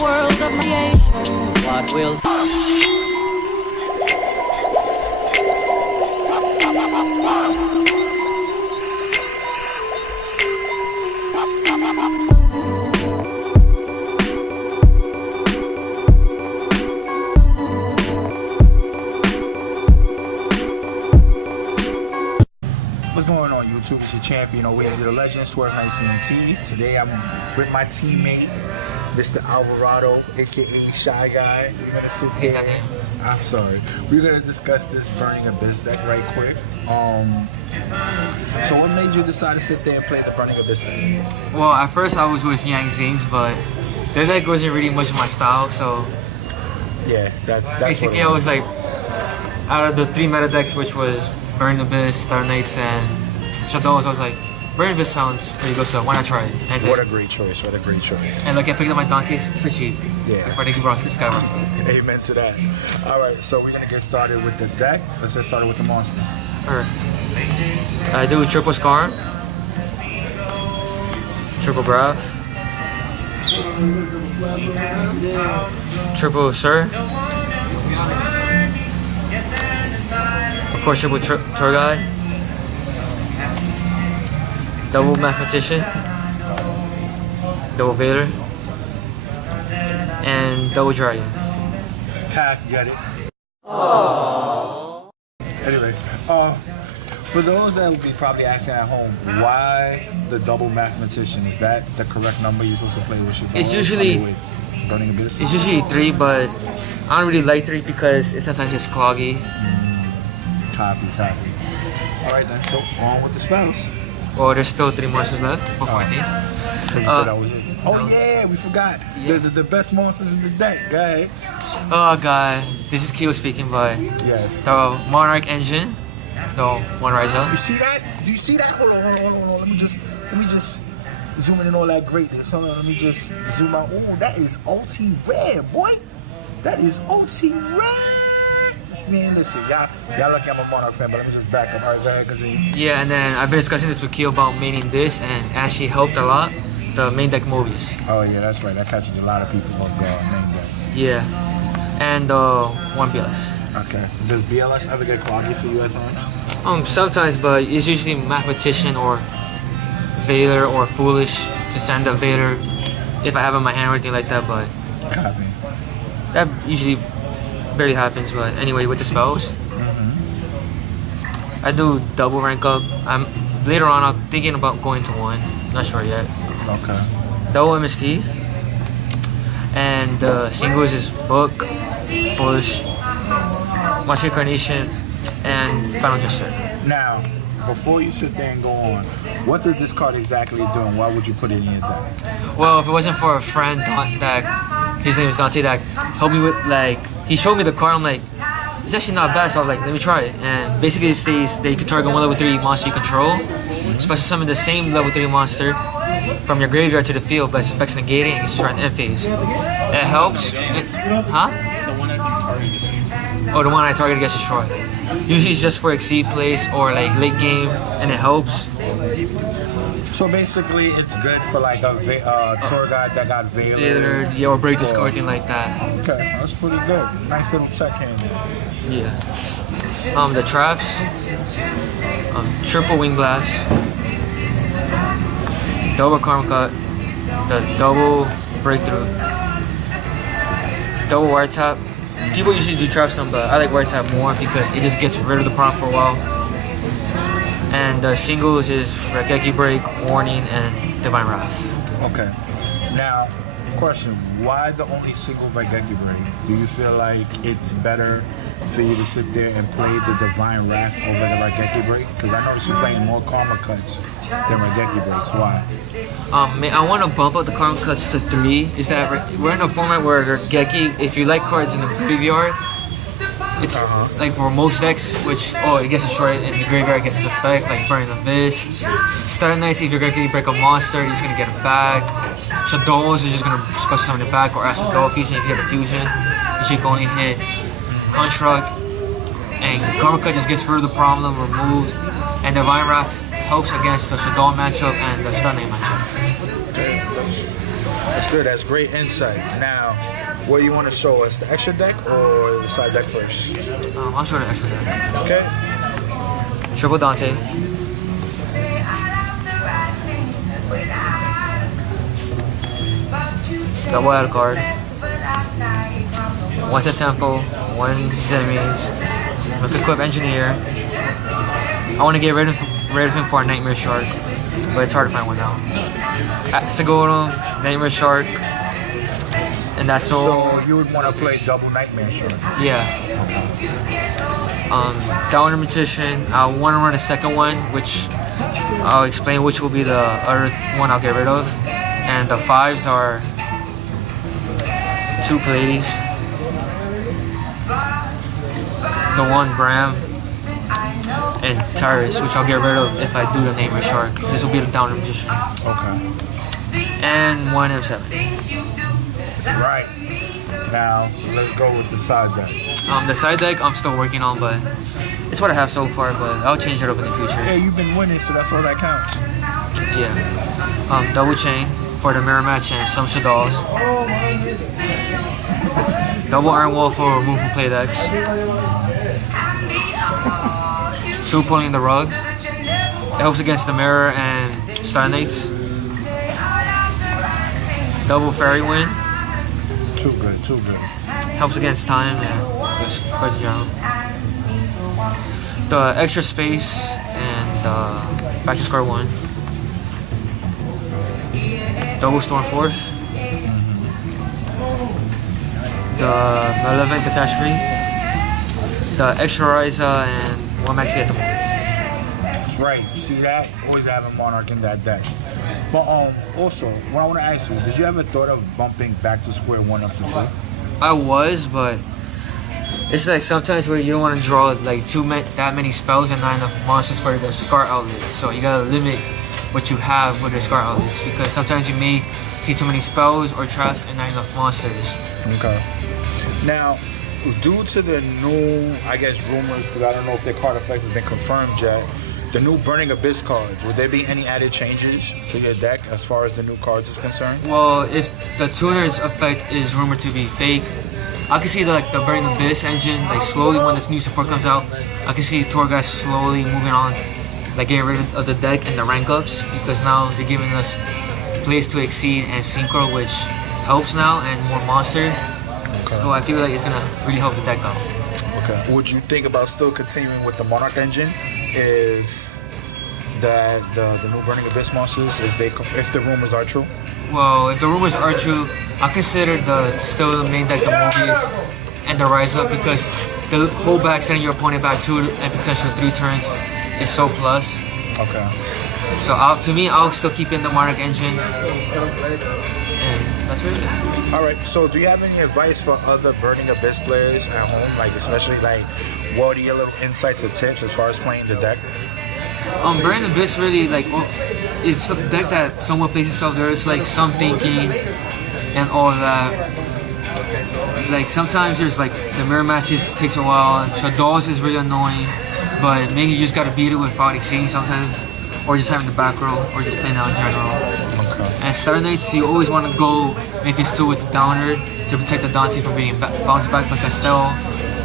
world of creation. What will What's going on, YouTube? It's your champion, always the legend, Swerve Knightz CNT. Today I'm with my teammate, Mr. Alvarado, aka Shy Guy. We're gonna sit here. I'm sorry. We're gonna discuss this Burning Abyss deck right quick. So what made you decide to sit there and play the Burning Abyss deck? Well, at first I was with Yang Zings, but that deck wasn't really much of my style. So Yeah, that's basically I was like, out of the three meta decks, which was Burning Abyss, Star Knights, and Shadows, I was like, Burning Abyss sounds pretty good, so why not try it? And what a great choice, what a great choice. And look, I picked up my Dantes for cheap. Yeah. For the Skyward. Amen to that. Alright, so we're gonna get started with the deck. Let's get started with the monsters. Alright. I do triple Scar, triple Graph, triple Sir, of course triple Tour Guide, double Mathematician, double Vader, and double Dragon. Get it. Anyway, for those that will be probably asking at home, why the double Mathematician? Is that the correct number you're supposed to play with? It's usually Burning Abyss? It's usually 3, but I don't really like 3 because it sometimes gets cloggy. Copy. Alright then, so on with the spells. Well, there's still 3 monsters left for 14. Because you said that was it. Oh yeah, we forgot. Yeah. The best monsters in the deck, go ahead. Oh god, this is Kyo speaking, but Yes. the Monarch Engine, the One Rise Up. You see that? Do you see that? Hold on. Let me just zoom in and all that greatness. Hold on, let me just zoom out. Oh, that is OT rare, boy. That is OT rare. Man, listen, y'all lucky I'm a Monarch fan, but let me just back up. All right, go ahead, continue. Yeah, and then I've been discussing this with Kyo about maining this, and actually helped a lot. The main deck Mobius. Oh yeah, that's right. That catches a lot of people off guard. Main deck. Yeah, and one BLS. Okay. Does BLS ever get cloggy for you at times? Sometimes, but it's usually Mathematician or Vader or Foolish to send a Vader if I have it in my hand or anything like that. But Copy. that usually barely happens. But anyway, with the spells, I do double rank up. Later on, I'm thinking about going to 1. Not sure yet. Okay. Double MST, and the singles is Book, Foolish, Monster Incarnation, and Final Gesture. Now, before you sit there and go on, what does this card exactly do, and why would you put it in your deck? Well, if it wasn't for a friend that his name is Dante that helped me with, like, he showed me the card. I'm like, it's actually not bad, so I was like, let me try it. And basically it says that you can target one level 3 monster you control, special summon the same level 3 monster from your graveyard to the field, but its effects negating and it's destroyed in end phase. It helps. Huh? The one that you target is destroyed. Oh, the one I target gets destroyed. Usually it's just for exceed plays or like late game, and it helps. So basically, it's good for like a tour guide that got Vader. Yeah, or break the score, anything like that. Okay, that's pretty good. Nice little tech hand. Yeah. The traps. Triple Wing Blast. Double Karma Cut. The double Breakthrough. Double Wiretap. People usually do trap stun, but I like Wiretap more because it just gets rid of the prompt for a while. And the singles is Raigeki Break, Warning, and Divine Wrath. Okay. Now, question: why the only single Raigeki Break? Do you feel like it's better for you to sit there and play the Divine Wrath over the Raigeki Break? Because I noticed you're playing more Karma Cuts than Raigeki Breaks. Why? I want to bump up the Karma Cuts to 3. Is that we're in a format where Raigeki, if you like cards in the graveyard, it's like for most decks, which it gets destroyed in the graveyard, gets its effect, like Burning Abyss. Star Knights, if you're gonna break a monster, you're just gonna get it back. Shadows, you're just gonna special summon it back, or Astral Shadow Fusion if you get a fusion. You should only hit Construct, and Karma Cut just gets rid of the problem, removed, and Divine Wrath helps against the Shadow matchup and the Star Knight matchup. Okay, That's good. That's great insight. Now, what you want to show us? The extra deck or the side deck first? I'll show the extra deck. Okay. Triple Dante. Double Alucard. One Set Tempo. One Zemi's. Look equip Engineer. I want to get rid of him for a Nightmare Shark, but it's hard to find one now. Seguro, Nightmare Shark, and that's all. So you would want to play double Nightmare Shark? Yeah. Downer Magician. I want to run a second one, which I'll explain which will be the other one I'll get rid of. And the 5s are 2 Pleiades, the 1 Bram, and Tyrus, which I'll get rid of if I do the Nightmare Shark. This will be the Downer Magician. Okay. And 1 M7. Right. Now, let's go with the side deck. The side deck I'm still working on, but it's what I have so far, but I'll change it up in the future. Yeah, you've been winning, so that's all that counts. Yeah. Double Chain for the mirror match and some Shadows. Double Iron Wall for removal play decks. 2 Pulling the Rug. It helps against the mirror and Star Knightz. Double Fairy Wind. Too good, too good. Helps against time and just cards in general. The extra space and back to square 1. Double Storm Force. The Malevolent Catastrophe. The extra Ryza and 1 Maxi at the moment. That's right. See that? Always have a Monarch in that deck. But also, what I want to ask you, did you ever thought of bumping back to square 1 up to 2? I was, but it's like sometimes where you don't want to draw like that many spells and not enough monsters for the Scar outlets. So you gotta limit what you have with the Scar outlets, because sometimes you may see too many spells or traps and not enough monsters. Okay. Now, due to the new, I guess, rumors, because I don't know if their card effects have been confirmed yet, the new Burning Abyss cards, would there be any added changes to your deck as far as the new cards is concerned? Well, if the tuner's effect is rumored to be fake, I can see the Burning Abyss engine, like slowly when this new support comes out, I can see Torghast slowly moving on, like getting rid of the deck and the rank ups, because now they're giving us Plays to Exceed and Synchro, which helps now, and more monsters. Okay. So I feel like it's gonna really help the deck out. Okay. Would you think about still continuing with the Monarch engine if the new Burning Abyss monsters, if the rumors are true? Well, if the rumors are true, I consider still the main deck the Mobius and the Rise Up, because the hold back, sending your opponent back 2 and potential 3 turns is so plus. Okay. So to me, I'll still keep in the Monarch engine, and that's really it. All right. So, do you have any advice for other Burning Abyss players at home, like especially like what are your little insights or tips as far as playing the deck? Burning Abyss really it's a deck that someone plays itself. There is like some thinking and all that. Like sometimes there's like the mirror matches takes a while. Shadows is really annoying, but maybe you just gotta beat it without exceeding sometimes, or just having the back row, or just playing out in general. Okay. And Star Knightz, you always want to go maybe still with the Downer to protect the Dante from being bounced back by Castell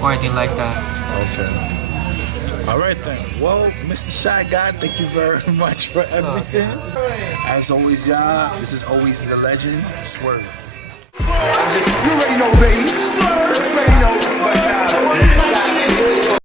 or anything like that. Okay. All right then. Well, Mr. Shy Guy, thank you very much for everything. As always, y'all, this is always the legend, Swerve. You already know, baby.